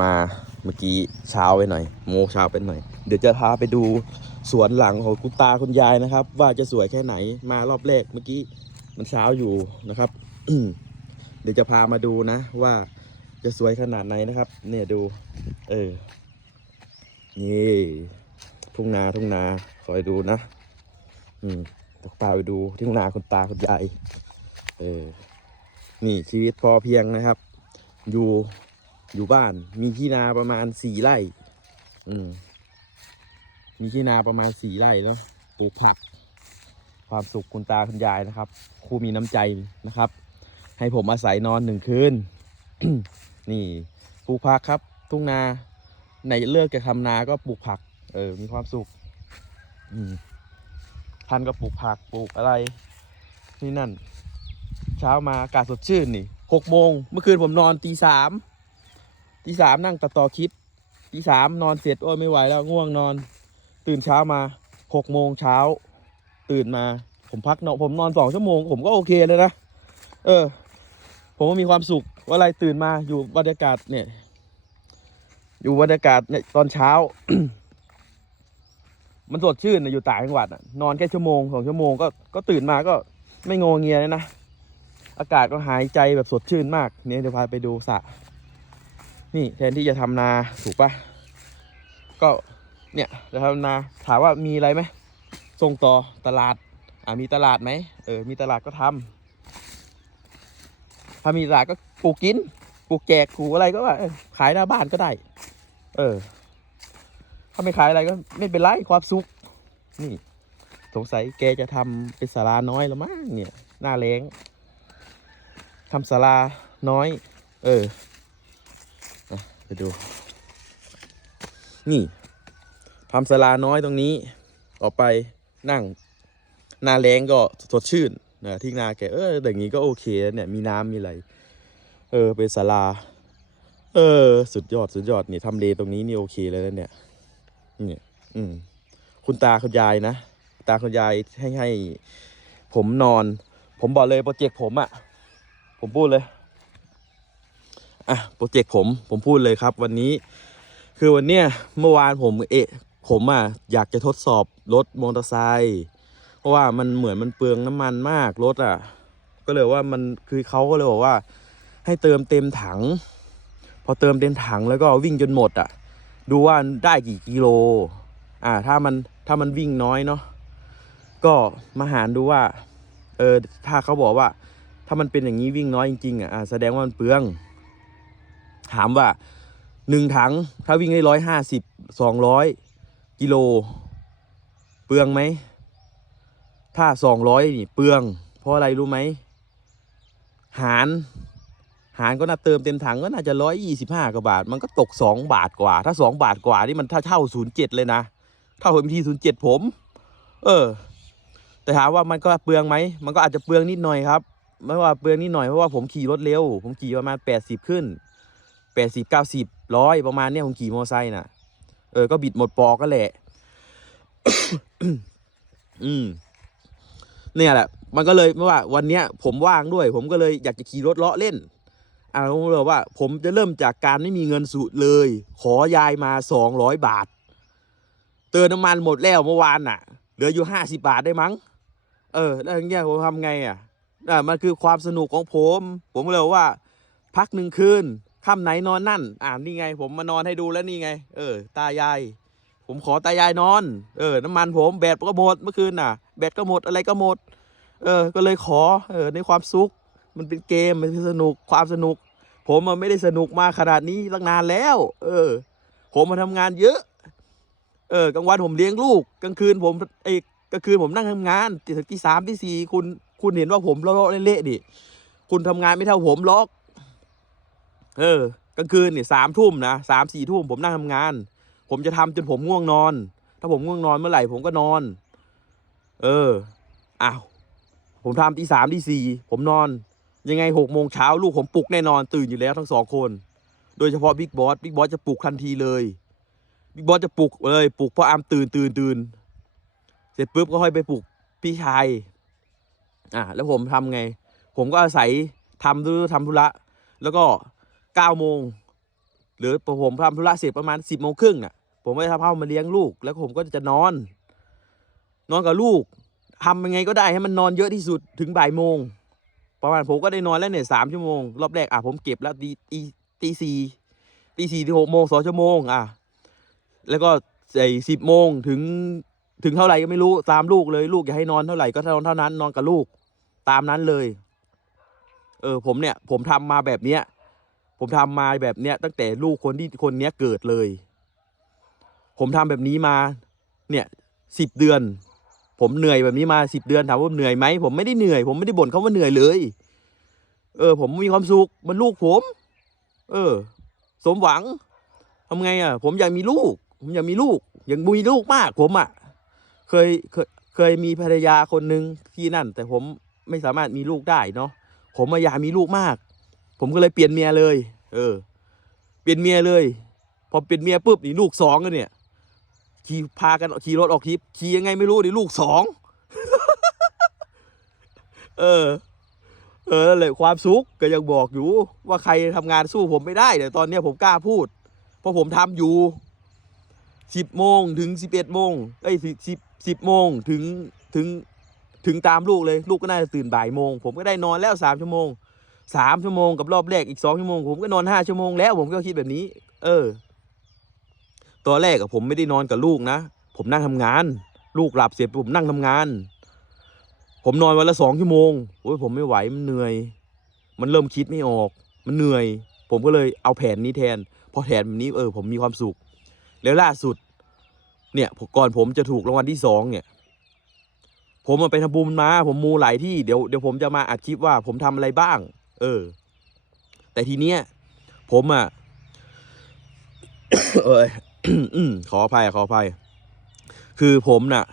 มาเมื่อกี้เช้าไปหน่อย โมเช้าไปหน่อย เดี๋ยวจะพาไปดูสวนหลังของคุณตาคุณยายนะครับ ว่าจะสวยแค่ไหนมารอบแรกเมื่อกี้มันเช้าอยู่นะครับ เดี๋ยวจะพามาดูนะ ว่าจะสวยขนาดไหนนะครับ เนี่ยดู เออนี่ทุ่งนาทุ่งนาคอยดูนะ อืมตกตาไปดูทุ่งนาคุณตาคุณยายเออนี่ชีวิตพอเพียงนะครับ อยู่ อยู่บ้านมีที่นาประมาณสี่ไร่ อืม มีที่นาประมาณสี่ไร่เนาะปลูกผัก ความสุขคุณตาคุณยายนะครับครูมีน้ำใจนะครับ ให้ผมอาศัยนอนหนึ่งคืน นี่ปลูกผักครับ ทุ่งนาไหนเลือกจะทำนาก็ปลูกผัก เออ มีความสุขท่านก็ปลูกผักปลูกอะไร นี่นั่น เช้ามาอากาศสดชื่นนี่หกโมงเมื่อคืนผมนอนตีสาม ตีสามนั่งตัดต่อคลิปตีสามนอนเสร็จโอ้ยไม่ไหวแล้วง่วงนอน ตื่นเช้ามาหกโมงเช้า ตื่นมา ผมพักนอนผมนอนสองชั่วโมง ผมก็โอเคเลยนะเออ ผมก็มีความสุขว่าอะไรตื่นมาอยู่บรรยากาศเนี่ย อยู่บรรยากาศเนี่ยตอนเช้า มันสดชื่นนะอยู่ต่างจังหวัดนะนอนแค่ชั่วโมงสองชั่วโมงก็ก็ตื่นมาก็ไม่งอเงียเลยนะอากาศก็หายใจแบบสดชื่นมากเนี่ยเดี๋ยวพาไปดูสระ นี่แทนที่จะทำนาถูกปะก็เนี่ยจะทำนาถามว่ามีอะไรไหมส่งต่อตลาดอ่ามีตลาดไหมเออมีตลาดก็ทำถ้ามีตลาดก็ปลูกกินปลูกแจกปลูกอะไรก็ว่าขายหน้าบ้านก็ได้ เออ ถ้าไม่ขายอะไรก็ไม่เป็นไรความสุข นี่ สงสัยแกจะทำเป็นศาลาน้อยแล้วมั้งเนี่ยหน้าแรงทำศาลาน้อย เออ ไปดู นี่ทำศาลาน้อยตรงนี้ต่อไปนั่ง นาแรงก็สดชื่นนะที่นาแกเอออย่างนี้ก็โอเคเนี่ยมีน้ำมีอะไรเออเป็นศาลา เออ สุดยอดสุดยอดนี่ทำเลตรงนี้นี่โอเคเลยนะเนี่ยนี่อืมคุณตาคุณยายนะตาคุณยายให้ให้ ผมนอน ผมบอกเลยโปรเจกต์ผมอะ่ะ ผมพูดเลย อะโปรเจกต์ผมผมพูดเลยครับ วันนี้ คือวันเนี้ยเมื่อวานผมเอะผมอะ่ะอยากจะทดสอบรถมอเตอร์ไซค์เพราะว่ามันเหมือนมันเปลืองน้ำมันมากรถอะ ก็เลยว่ามันคือเขาก็เลยบอกว่า ให้เติมเต็มถัง พอเติมเต็มถังแล้วก็วิ่งจนหมดอะ ดูว่าได้กี่กิโล อ่า ถ้ามันถ้ามันวิ่งน้อยเนาะก็มาหารดูว่า เออถ้าเขาบอกว่า ถ้ามันเป็นอย่างนี้วิ่งน้อยจริงๆอะอ่าแสดงว่ามันเปลือง ถามว่าหนึ่งถังถ้าวิ่งได้ร้อยห้าสิบสองร้อยกิโล เปลืองไหม ถ้าสองร้อยนี่เปลือง เพราะอะไรรู้ไหม หาร หารก็น่าเติมเต็มถังก็น่าจะร้อยยี่สิบห้ากว่าบาท มันก็ตกสองบาทกว่า ถ้าสองบาทกว่านี่มันถ้าเท่าศูนย์เจ็ดเลยนะ เท่าเอ็มทีศูนย์เจ็ดผม เออ แต่ถามว่ามันก็เปลืองไหม มันก็อาจจะเปลืองนิดหน่อยครับ ไม่ว่าเปลืองนิดหน่อยเพราะว่าผมขี่รถเร็ว ผมขี่ประมาณแปดสิบขึ้น ดสิบเก้าสิบร้อยประมาณเนี้ยผมขี่มอไซค์น่ะ เออ ก็บิดหมดปอกก็แหละ อืม เนี่ยแหละ มันก็เลยไม่ว่า วันเนี้ย ผมว่างด้วย ผมก็เลยอยากจะขี่รถเลาะเล่นอ่าผมเลยว่า ผมจะเริ่มจากการไม่มีเงินสูตรเลย ขอยายมาสองร้อยบาท เติมน้ำมันหมดแล้วเมื่อวานน่ะ เหลืออยู่ห้าสิบาทได้มั้ง เออ แล้วอย่างเงี้ยผมทำไงอะอ่ามันคือความสนุกของผม ผมเลยว่า พักหนึ่งคืน ค่ำไหนนอนนั่น อ่านี่ไง ผมมานอนให้ดูแล้วนี่ไง เออ ตายาย ผมขอตายายนอน เออ น้ำมันผมแบตก็หมดเมื่อคืนน่ะ แบตก็หมดอะไรก็หมด เออ ก็เลยขอ เออ ในความสุข มันเป็นเกม มันสนุก ความสนุก ผมมันไม่ได้สนุกมาขนาดนี้ตั้งนานแล้ว เออ ผมมาทำงานเยอะ เออกลางวันผมเลี้ยงลูก กลางคืนผมไอ้กลางคืนผมนั่งทำงานตีที่สามที่สี่คุณ คุณเห็นว่าผมเลาะเละๆดิ คุณทำงานไม่เท่าผมหรอก เออกลางคืนเนี่ยสามทุ่มนะสามสี่ทุ่มผมนั่งทำงาน ผมจะทำจนผมง่วงนอน ถ้าผมง่วงนอนเมื่อไหร่ผมก็นอน เอออ้าวผมทำตีสามตีสี่ผมนอน ยังไงหกโมงเช้าลูกผมปลุกแน่นอนตื่นอยู่แล้วทั้งสองคน โดยเฉพาะบิ๊กบอสบิ๊กบอสจะปลุกทันทีเลยบิ๊กบอสจะปลุกเลยปลุกพราะอามตื่นตื่นตื่นเสร็จปุ๊บก็ค่อยไปปลุกพี่ชายอะแล้วผมทำไง ผมก็อาศัยทำธุทำธุระ แล้วก็ เก้าโมงหรือผมทำธุระเสร็จประมาณสิบโมงครึ่งน่ะผมก็จะเข้ามาเลี้ยงลูก แล้วผมก็จะนอน นอนกับลูกทำยังไงก็ได้ให้มันนอนเยอะที่สุดถึงบ่ายโมง ประมาณผมก็ได้นอนแล้วเนี่ยสามชั่วโมง รอบแรกอะผมเก็บแล้วตีตีตีสี่ตีสี่ถึงหกโมงสองชั่วโมงอะแล้วก็ใส่สิบโมงถึงถึงเท่าไหร่ก็ไม่รู้ตามลูกเลยลูกอยากให้นอนเท่าไหร่ก็นอนเท่านั้นนอนกับลูก ตามนั้นเลย เออผมเนี่ย ผมทำมาแบบเนี้ย ผมทำมาแบบเนี้ยตั้งแต่ลูกคนที่คนเนี้ยเกิดเลย ผมทำแบบนี้มาเนี่ยสิบเดือน ผมเหนื่อยแบบนี้มาสิบเดือนถามว่าเหนื่อยไหมผมไม่ได้เหนื่อยผมไม่ได้บ่นเขาว่าเหนื่อยเลย เออ ผมมีความสุขมันลูกผม เออ สมหวังทำไงอะ ผมอยากมีลูก ผมอยากมีลูกอยากมีลูกมาก ผมอะเคยเคยเคยมีภรรยาคนหนึ่งที่นั่น แต่ผมไม่สามารถมีลูกได้เนาะผมอะอยากมีลูกมาก ผมก็เลยเปลี่ยนเมียเลย เออ เปลี่ยนเมียเลย พอเปลี่ยนเมียปุ๊บนี่ลูกสองกันเนี่ย ขี่พากันขี่รถออกทริปขี่ยังไงไม่รู้นี่ลูกสองเออ เออเลยความสุขก็ยังบอกอยู่ ว่าใครทำงานสู้ผมไม่ได้แต่ตอนเนี้ยผมกล้าพูด เพราะผมทำอยู่สิบโมงถึงสิบเอ็ดโมงเอ้ยสิบสิบสิบโมงถึงถึงถึงตามลูกเลย ลูกก็น่าจะตื่นบ่ายโมง ผมก็ได้นอนแล้วสามชั่วโมง สามชั่วโมงกับรอบแรกอีกสองชั่วโมงผมก็นอนห้าชั่วโมงแล้วผมก็คิดแบบนี้ เออ ตอนแรกอะผมไม่ได้นอนกับลูกนะ ผมนั่งทำงาน ลูกหลับเสร็จผมนั่งทำงาน ผมนอนวันละสองชั่วโมงโอ้ยผมไม่ไหวมันเหนื่อย มันเริ่มคิดไม่ออก มันเหนื่อย ผมก็เลยเอาแผนนี้แทน พอแผนแบบนี้เออ ผมมีความสุข แล้วล่าสุด เนี่ยก่อนผมจะถูกรางวัลที่สองเนี่ยผมมาไปทำบุญมา ผมมูหลายที่เดี๋ยวเดี๋ยวผมจะมาอัดคลิปว่าผมทำอะไรบ้าง เออ แต่ทีเนี้ยผมอะเอยอืมขออภัยขออภัย คือผมน่ะ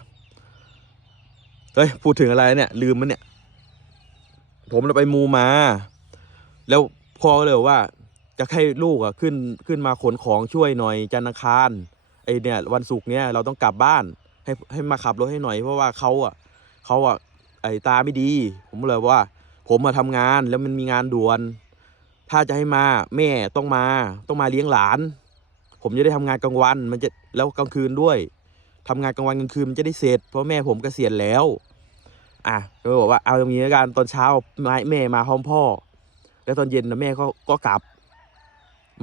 เฮ้ยพูดถึงอะไรเนี่ย ลืมมันเนี่ย ผมเราไปมูมา แล้วพ่อเลยว่า จะให้ลูกอะขึ้นขึ้นมาขนของช่วยหน่อยจันทคารไอเนี่ย วันศุกร์เนี่ยเราต้องกลับบ้าน ให้ให้มาขับรถให้หน่อยเพราะว่าเขาอะเขาอะไอตาไม่ดี ผมเลยว่า ผมมาทำงานแล้วมันมีงานด่วน ถ้าจะให้มาแม่ต้องมา ต้องมาเลี้ยงหลาน ผมจะได้ทำงานกลางวัน มันจะแล้วกลางคืนด้วยทำงานกลางวันกลางคืนมันจะได้เสร็จ เพราะแม่ผมเกษียณแล้ว อะก็บอกว่าเอาอย่างนี้แล้วกันตอนเช้าแม่มาพร้อมพ่อ แล้วตอนเย็นนะแม่ก็ก็กลับ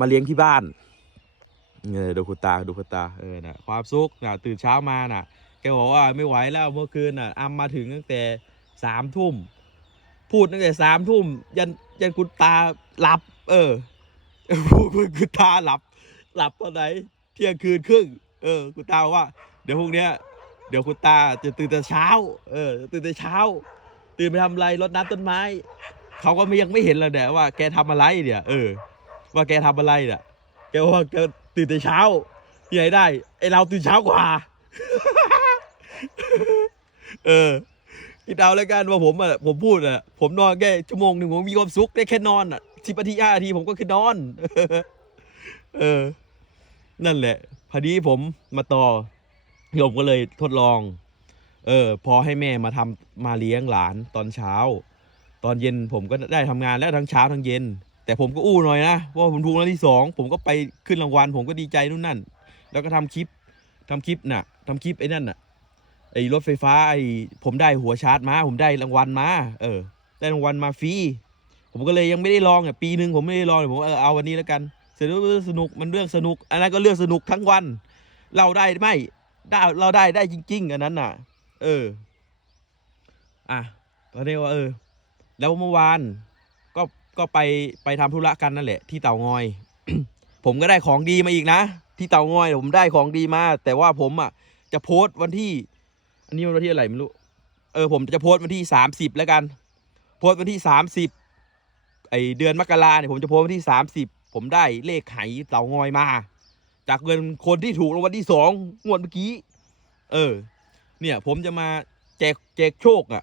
มาเลี้ยงที่บ้านเออดูคุณตาดูคุณตาเออนะความสุขนะตื่นเช้ามาน่ะแกบอกว่าไม่ไหวแล้วเมื่อคืนน่ะอำมาถึงตั้งแต่สามทุ่ม พูดตั้งแต่สามทุ่มยันยันคุณตาหลับ เออพูดคุณตาหลับ หลับตอนไหน เที่ยงคืนครึ่งเออคุณตาว่า เดี๋ยวพรุ่งนี้เดี๋ยวคุณตาจะตื่นแต่เช้า เออ ตื่นแต่เช้า ตื่นไปทำอะไรรดน้ำต้นไม้ เขาก็ไม่ยังไม่เห็นเลยเนี่ยว่าแกทำอะไรเนี่ย เออ ว่าแกทำอะไรเนี่ยแกบอกว่าแกตื่นแต่เช้าที่ไหนได้ไอเราตื่นเช้ากว่า เออ คิดเอาแล้วกันว่าผมอะผมพูดอะผมนอนแค่ชั่วโมงหนึ่งผมมีความสุขได้แค่นอนอะสิบนาทีห้านาทีผมก็คือนอน เออ นั่นแหละ พอดีผมมาต่อผมก็เลยทดลอง เออ พอให้แม่มาทำมาเลี้ยงหลานตอนเช้า ตอนเย็นผมก็ได้ทำงานแล้วทั้งเช้าทั้งเย็น แต่ผมก็อู้หน่อยนะว่าผมถูกรางวัลที่สองผมก็ไปขึ้นรางวัลผมก็ดีใจนู่นนั่น แล้วก็ทำคลิปทำคลิปน่ะทำคลิปไอ้นั่นน่ะ ไอ้รถไฟฟ้าไอ้ผมได้หัวชาร์จมา ผมได้รางวัลมา เออ ได้รางวัลมาฟรีผมก็เลยยังไม่ได้ลองอะปีหนึ่งผมไม่ได้ลองผมเออเอาวันนี้แล้วกันสนุกสนุกมันเรื่องสนุก อันนั้นก็เรื่องสนุกทั้งวัน เราได้ไม่ได้เราได้ได้จริง ๆ อันนั้นน่ะ เออ อะตอนนี้ว่าเออ แล้วเมื่อวานก็ก็ไปไปทำธุระกันนั่นแหละ ที่เต่างอย ผมก็ได้ของดีมาอีกนะที่เต่างอยผมได้ของดีมาแต่ว่าผมอะจะโพสต์วันที่ันนี้วันที่อะไรไม่รู้ เออผมจะโพสต์วันที่สามสิบแล้วกัน โพสต์วันที่สามสิบไอเดือนมกราเนี่ยผมจะโพสต์วันที่สามสิบผมได้เลขไขเต่างอยมา จากเงินคนที่ถูกรางวัลที่สองงวดเมื่อกี้ เออ เนี่ย ผมจะมาแจกแจกโชคอะ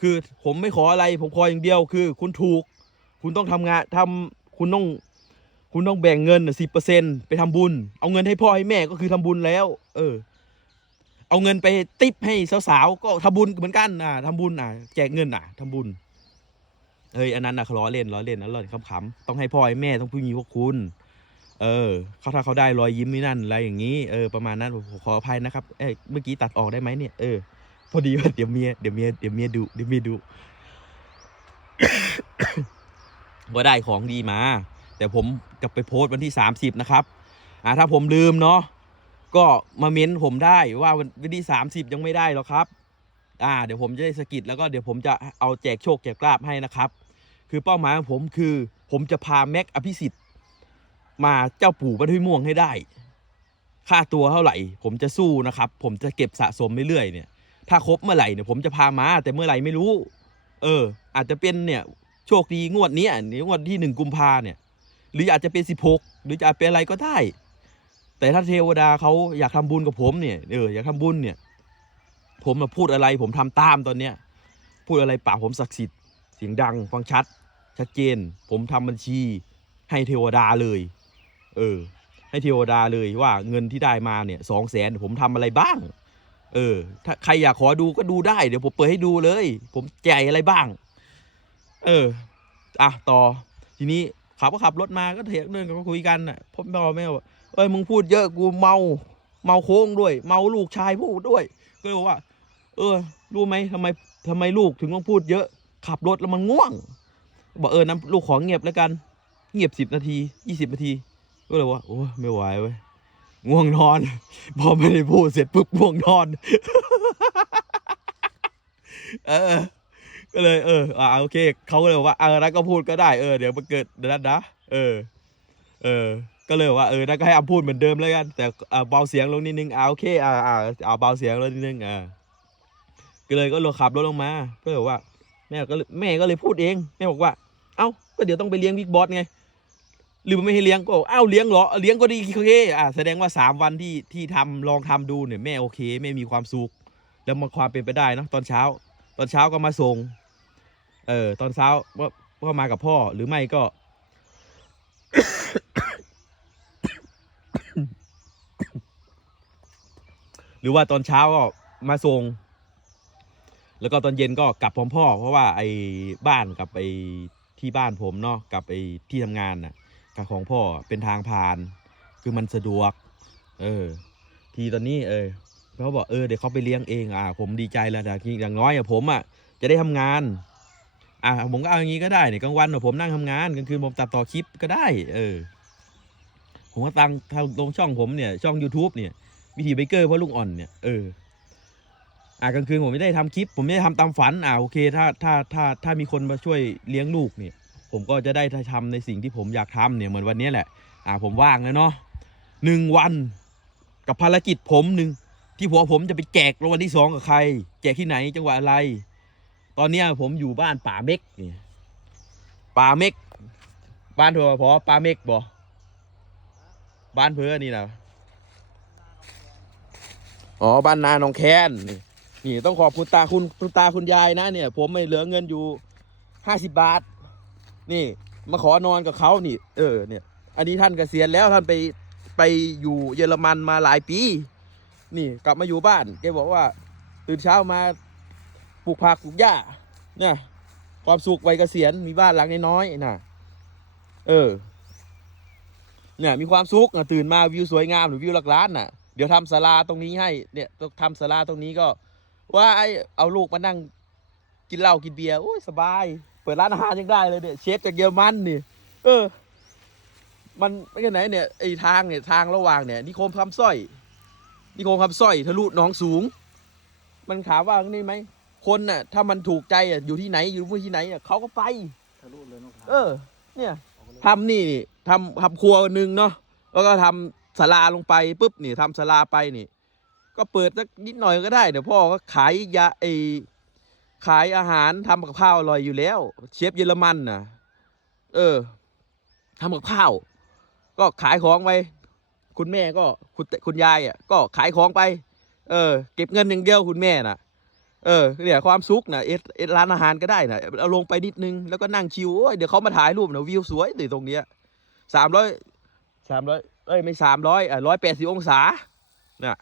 คือผมไม่ขออะไร ผมขออย่างเดียวคือ คุณถูก คุณต้องทำงานทำคุณต้อง คุณต้องแบ่งเงินสิบเปอร์เซ็นไปทำบุญ เอาเงินให้พ่อให้แม่ก็คือทำบุญแล้ว เออ เอาเงินไปติปให้สาวๆก็ทำบุญเหมือนกันอะทำบุญอะแจกเงินอะทำบุญเฮ้ยอันนั้นน่ะเขาล้อเล่นล้อเล่นนะล้อเล่นขำๆต้องให้พ่อให้แม่ต้องผู้มีพวกคุณ เออเขาถ้าเขาได้รอยยิ้มนี่นั่นอะไรอย่างนี้เออประมาณนั้นผมขออภัยนะครับเอ้เมื่อกี้ตัดออกได้ไหมเนี่ยเออพอดีว่าเดี๋ยวเมียเดี๋ยวเมียเดี๋ยวเมียดุเดี๋ยวเมียดุว่าได้ของดีมา แต่ผมจะไปโพสต์วันที่30นะครับ อ่าถ้าผมลืมเนาะ ก็มาเม้นผมได้ว่าวันวันที่30ยังไม่ได้หรอกครับ อ่า เดี๋ยวผมจะได้สกิดแล้วก็เดี๋ยวผมจะเอาแจกโชคแจกลาบให้นะครับ คือเป้าหมายของผมคือ ผมจะพาแม็กอภิสิทธิ์มาเจ้าปู่บ้านห้วยม่วงให้ได้ ค่าตัวเท่าไหร่ ผมจะสู้นะครับ ผมจะเก็บสะสมเรื่อยๆเนี่ย ถ้าครบเมื่อไหร่เนี่ยผมจะพามาแต่เมื่อไหร่ไม่รู้ เออ อาจจะเป็นเนี่ยโชคดีงวดนี้นี่งวดที่หนึ่งกุมภาเนี่ย หรืออาจจะเป็นสิบหกหรือจะเป็นอะไรก็ได้ แต่ถ้าเทวดาเขาอยากทำบุญกับผมเนี่ยเอออยากทำบุญเนี่ย ผมมาพูดอะไร ผมทำตามตอนเนี้ย พูดอะไรปากผมศักดิ์สิทธิ์เสียงดัง ฟังชัด ชัดเจน ผมทำบัญชี ให้เทวดาเลย เออ ให้เทวดาเลยว่าเงินที่ได้มาเนี่ยสองแสนผมทำอะไรบ้าง เออ ถ้าใครอยากขอดูก็ดูได้เดี๋ยวผมเปิดให้ดูเลย ผมแจกอะไรบ้าง เอออะต่อทีนี้ขับก็ขับรถมาก็เถียงเดินกันก็คุยกันน่ะพ่อแม่แม่ เอ้ยมึงพูดเยอะกูเมา เมาโค้งด้วย เมาลูกชายพูดด้วย ก็เลยบอกว่า เออ รู้ไหมทำไมทำไมลูกถึงต้องพูดเยอะ ขับรถแล้วมันง่วง บอกเออน้ำลูกของเงียบแล้วกัน เงียบสิบนาทียี่สิบนาที ก็เลยว่าโอ้ไม่ไหวเว้ยง่วงนอน พอไม่ได้พูดเสร็จปุ๊บง่วงนอน เออ ก็เลย เอออ่าโอเคเขาก็เลยบอกว่าเออแล้วก็พูดก็ได้เออเดี๋ยวมันเกิดดันนะเออ เออ ก็เลยว่าเออนั่นก็ให้อำพูดเหมือนเดิมแล้วกัน แต่อ่าเบาเสียงลงนิดนึงเอาโอเคอ่าอ่าเอาเบาเสียงลงนิดนึงอ่าก็เลยก็ลงขับรถลงมาก็เลยบอว่าแม่ก็แม่ก็เลยพูดเองแม่บอกว่า เอ้าก็เดี๋ยวต้องไปเลี้ยงบิ๊กบอสไงหรือไม่ให้เลี้ยงก็บอกอ้าวเลี้ยงเหรอเลี้ยงก็ดีโอเคอ่าแสดงว่าสามวันที่ที่ทำลองทำดูเนี่ยแม่โอเคแม่มีความสุขแล้วมันความเป็นไปได้นะตอนเช้า ตอนเช้าก็มาส่งเออตอนเช้าว่าก็มากับพ่อหรือไม่ก็ รือว่าตอนเช้าก็มาส่ง แล้วก็ตอนเย็นก็กลับพร้อมพ่อ เพราะว่าไอ้บ้านกับไอ้ที่บ้านผมเนาะกับไอ้ที่ทำงานน่ะกับของพ่อเป็นทางผ่าน คือมันสะดวก เออ ทีตอนนี้เออเขาบอกเออเดี๋ยวเขาไปเลี้ยงเองอ่าผมดีใจแล้วแต่อย่างน้อยอะผมอะจะได้ทำงานอะผมก็เอาอย่างนี้ก็ได้เนี่ยกลางวันอะผมนั่งทำงานกลางคืนผมตัดต่อคลิปก็ได้ เออ ผมก็ตั้งทางลงช่องผมเนี่ย ช่อง YouTube เนี่ย วิธีไบเกอร์เพราะลุงอ่อนเนี่ยเอออะกลางคืนผมไม่ได้ทำคลิป ผมไม่ได้ทำตามฝันอะโอเคถ้าถ้าถ้าถ้ามีคนมาช่วยเลี้ยงลูกเนี่ย ผมก็จะได้ทำในสิ่งที่ผมอยากทำเนี่ยเหมือนวันนี้แหละ อะผมว่างแล้วเนาะหนึ่งวันกับภารกิจผมหนึ่งที่ผัวผมจะไปแจกรางวัลที่สองกับใคร แจกที่ไหนจังหวัดอะไร ตอนเนี้ยผมอยู่บ้านป่าเม็กนี่ป่าเม็ก บ้านเธอพอป่าเม็กบ่บ้านเพื่อนี่นะ อ๋อบ้านนาหนองแคนนี่นี่ต้องขอบคุณตาคุณคุณตาคุณยายนะเนี่ย ผมไม่เหลือเงินอยู่ห้าสิบบาท นี่ มาขอนอนกับเขานี่ เออ เนี่ย อันนี้ท่านเกษียณแล้วท่านไปไปอยู่เยอรมันมาหลายปี นี่กลับมาอยู่บ้านแกบอกว่า ตื่นเช้ามาปลูกผักปลูกหญ้า เนี่ย ความสุขวัยเกษียณมีบ้านหลังน้อยๆน่ะเออ เนี่ยมีความสุขตื่นมาวิวสวยงามหรือวิวหลักล้านน่ะ เดี๋ยวทำศาลาตรงนี้ให้เนี่ยต้องทำศาลาตรงนี้ก็ ว่าไอเอาลูกมานั่งกินเหล้ากินเบียร์โอ้ยสบาย เปิดร้านอาหารยังได้เลยเนี่ยเชฟจากเยอรมันนี่เออ มันไม่ใช่ไหนเนี่ยไอทางเนี่ยทางระหว่างเนี่ยนิคมคำสร้อยนิคมคำสร้อยทะลุหนองสูง มันถามว่านี่ไหมคนน่ะ ถ้ามันถูกใจอะอยู่ที่ไหนอยู่ที่ไหนอะเขาก็ไปทะลุเลยน้องเออ เนี่ยทำนี่นี่ทำทำครัวหนึ่งเนาะแล้วก็ทำ ศาลาลงไปปุ๊บนี่ทำศาลาไปนี่ ก็เปิดสักนิดหน่อยก็ได้เดี๋ยวพ่อก็ขายยาไอขายอาหารทำกับข้าวอร่อยอยู่แล้ว เชฟเยอรมันน่ะเออทำกับข้าว ก็ขายของไปคุณแม่ก็คุณคุณยายอะก็ขายของไป เออ เก็บเงินอย่างเดียวคุณแม่น่ะ เออเนี่ยความสุขนะเอสเอสร้านอาหารก็ได้นะเอาลงไปนิดนึงแล้วก็นั่งชิวโอ้ยเดี๋ยวเขามาถ่ายรูปนะวิวสวยเลยตรงเนี้ยสามร้อยสามร้อย เอ้ยไม่สามร้อยอะร้อยแปดสิบองศาน่ะ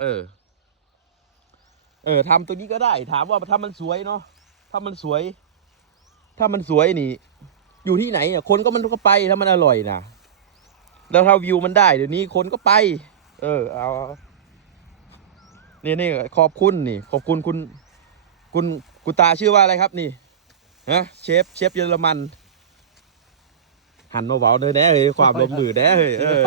เออ เออทำตัวนี้ก็ได้ ถามว่าถ้ามันสวยเนาะถ้ามันสวย ถ้ามันสวยนี่ อยู่ที่ไหนอะคนก็มันก็ไปถ้ามันอร่อยนะแล้วถ้าวิวมันได้เดี๋ยวนี้คนก็ไป เออ เอาเนี่นี่ขอบคุณนี่ ขอบคุณคุณ คุณคุณตาชื่อว่าอะไรครับนี่ฮะเชฟเชฟเยอรมัน หันมาเบาเลยแน่เลยความลมมือแน่เลยเออ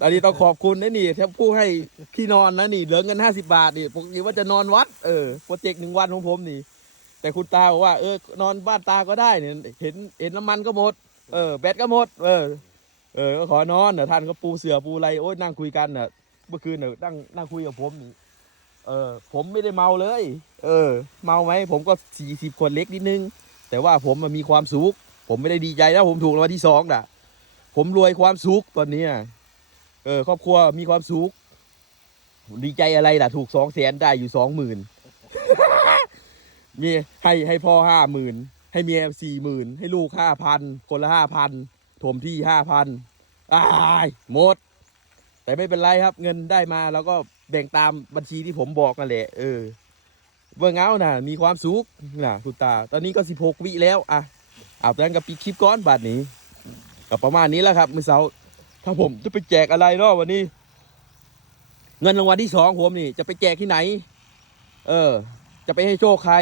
ตอนนี้ต้องขอบคุณนะนี่ถ้าผู้ให้ที่นอนนะนี่เหลือเงินห้าสิบาทนี่ปกติว่าจะนอนวัดเออโปรเจกต์หนึ่งวันของผมนี่ แต่คุณตาบอกว่าเออนอนบ้านตาก็ได้เนี่ยเห็นเห็นน้ำมันก็หมดเออแบตก็หมด เออ เออก็ขอนอนเดี๋ยวท่านก็ปูเสือปูอะไรโอ้ยนั่งคุยกันน่ะเมื่อคืนเน่ะนั่งนั่งคุยกับผมนี่เออ ผมไม่ได้เมาเลย เออ เมาไหมผมก็สี่สิบคนเล็กนิดนึง แต่ว่าผมมันมีความสุข ผมไม่ได้ดีใจนะผมถูกรางวัลที่สองนะผมรวยความสุขตอนนี้เออ ครอบครัวมีความสุขดีใจอะไรล่ะ ถูกสองแสนได้อยู่สองหมื่นมีให้ให้พ่อห้าหมื่นให้เมียสี่หมื่นให้ลูกห้าพันคนละห้าพันถมที่ห้าพันอ้ายหมด แต่ไม่เป็นไรครับ เงินได้มาแล้วก็แบ่งตามบัญชีที่ผมบอกนั่นแหละเออเบื่อเงาน่ะ มีความสุขน่ะคุณตา ตอนนี้ก็สิบหกวิแล้ว อะ อาบน้ำกับปีคลิปก้อนบาทนี้ก็ประมาณนี้แล้วครับมือเสาร์ถ้าผมจะไปแจกอะไรเนาะวันนี้ เงินรางวัลที่สองผมนี่ จะไปแจกที่ไหน เออ จะไปให้โชคใคร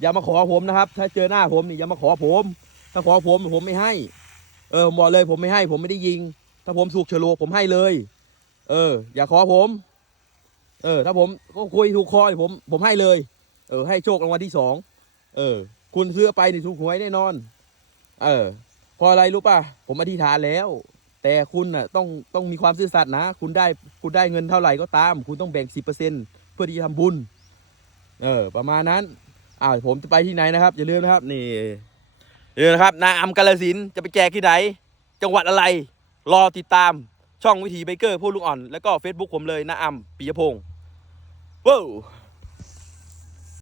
อย่ามาขอผมนะครับ ถ้าเจอหน้าผมนี่อย่ามาขอผม ถ้าขอผมผมไม่ให้ เออผมบอกเลยผมไม่ให้ ผมไม่ได้ยิง ถ้าผมถูกฉลกผมให้เลย เออ อย่าขอผม เออ ถ้าผมก็คุยถูกคอผม ผมให้เลย เออ ให้โชครางวัลที่สองเออ คุณซื้อไปนี่ถูกหวยแน่นอน เออเพราะอะไรรู้ป่ะ ผมอธิษฐานแล้ว แต่คุณน่ะต้องต้องมีความซื่อสัตย์นะ คุณได้คุณได้เงินเท่าไหร่ก็ตาม คุณต้องแบ่งสิบเปอร์เซ็นเพื่อที่จะทำบุญ เออ ประมาณนั้นอ้าวผมจะไปที่ไหนนะครับอย่าลืมนะครับนี่อย่าลืมนะครับนาอัมกาลสินจะไปแจกที่ไหน จังหวัดอะไร รอติดตามช่องวิถีไบเกอร์ผู้ลุงอ่อน แล้วก็ Facebook ผมเลยนาอัมปิยพงศ์ว้าว